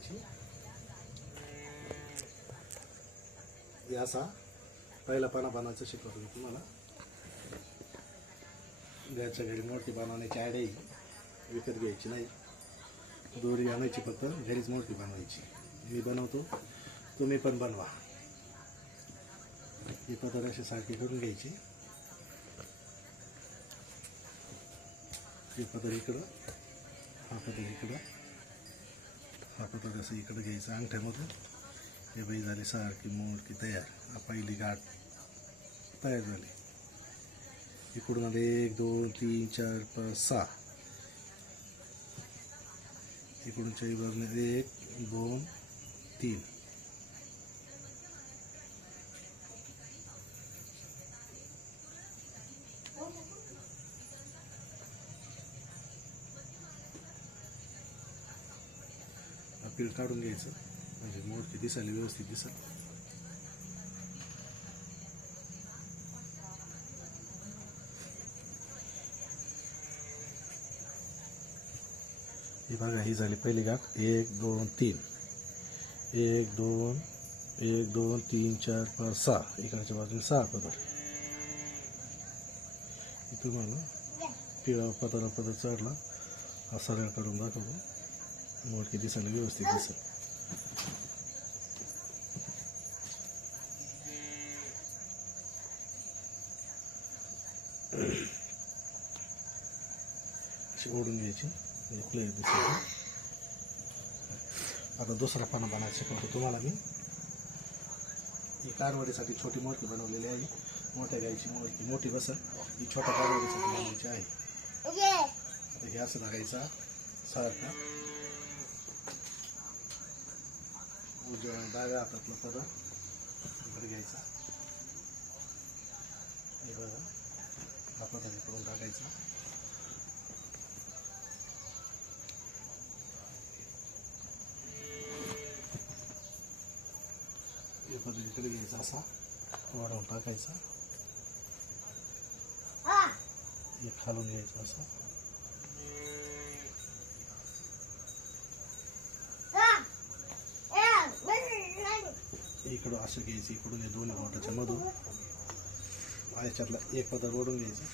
घ्यायची. असा पहिला पाना बनायचं शिकवतो मी तुम्हाला. घरच्या घरी मोठी बनवण्याची आयडिया आहे. विकत घ्यायची नाही. दोरी आणायची फक्त घरीच मोठी बनवायची. मी बनवतो तुम्ही पण बनवा. ही पद्धत अशी सारखी करून घ्यायची. ही पद्धत इकडं हा पद्धत इकडं. हा असं इकडं घ्यायचं अंगठ्यामधून हे बाई झाली सारखी मोडकी तयार. पहिली गाठ तयार झाली. इकडून आले एक दोन तीन चार पाच सहा. इकडून वरने एक दोन तीन. पीळ काढून घ्यायचं. म्हणजे मोडकी दिसायला व्यवस्थित दिसत. ही बघा ही झाली पहिली गाठ. एक दोन तीन. एक दोन एक दोन तीन चार पाच सहा. इकडच्या बाजूने सहा पदर. तुम्हाला पिळा पदरा पदर चढला. हा सरळ काढून दाखवतो. मोडकी दिसायला व्यवस्थित अशी ओढून घ्यायची म्हणजे प्लेअर दिसेल आता दुसरा पाना बनायला शिकवतो तुम्हाला मी ही कारवाडीसाठी छोटी मोठी बनवलेली आहे मोठ्या गायची मोठी मोठी बसल ही छोट्या कारवाडीसाठी बनवायची आहे आता हे असं लागायचा सारखा उजव्या डाव्या हातातला पदर इकडे घ्यायचा. हे बघा. हा पदर इकडून टाकायचा. हे पदर इकडे घ्यायचा असा. वाढवून टाकायचा. एक खालून घ्यायचं असं. इकडं असं घ्यायचं इकडून हे दोन्ही बोटाच्या मधून. याच्यातला एक पदर ओढून घ्यायचं.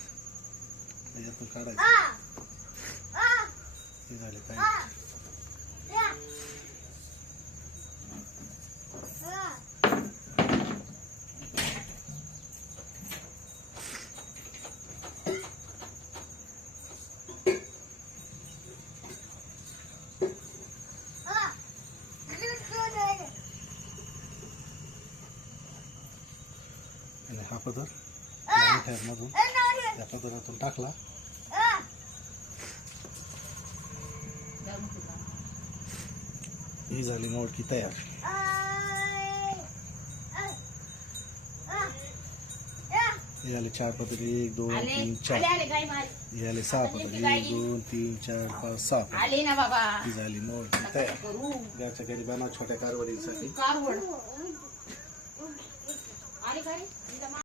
यातून काढायचं. हे झाले काय आणि हा पदर मधून त्या पदरातून टाकला. ही झाली मोडकी तयार. हे झाले चार पदर एक दोन तीन चार. हे झाले सहा पदर एक दोन तीन चार पाच सहा पदर. आले ना बाबा. ही झाली मोडकी तयार. करू. घरच्या घरी बनवा छोट्या कारवडीसाठी. Ini kan di.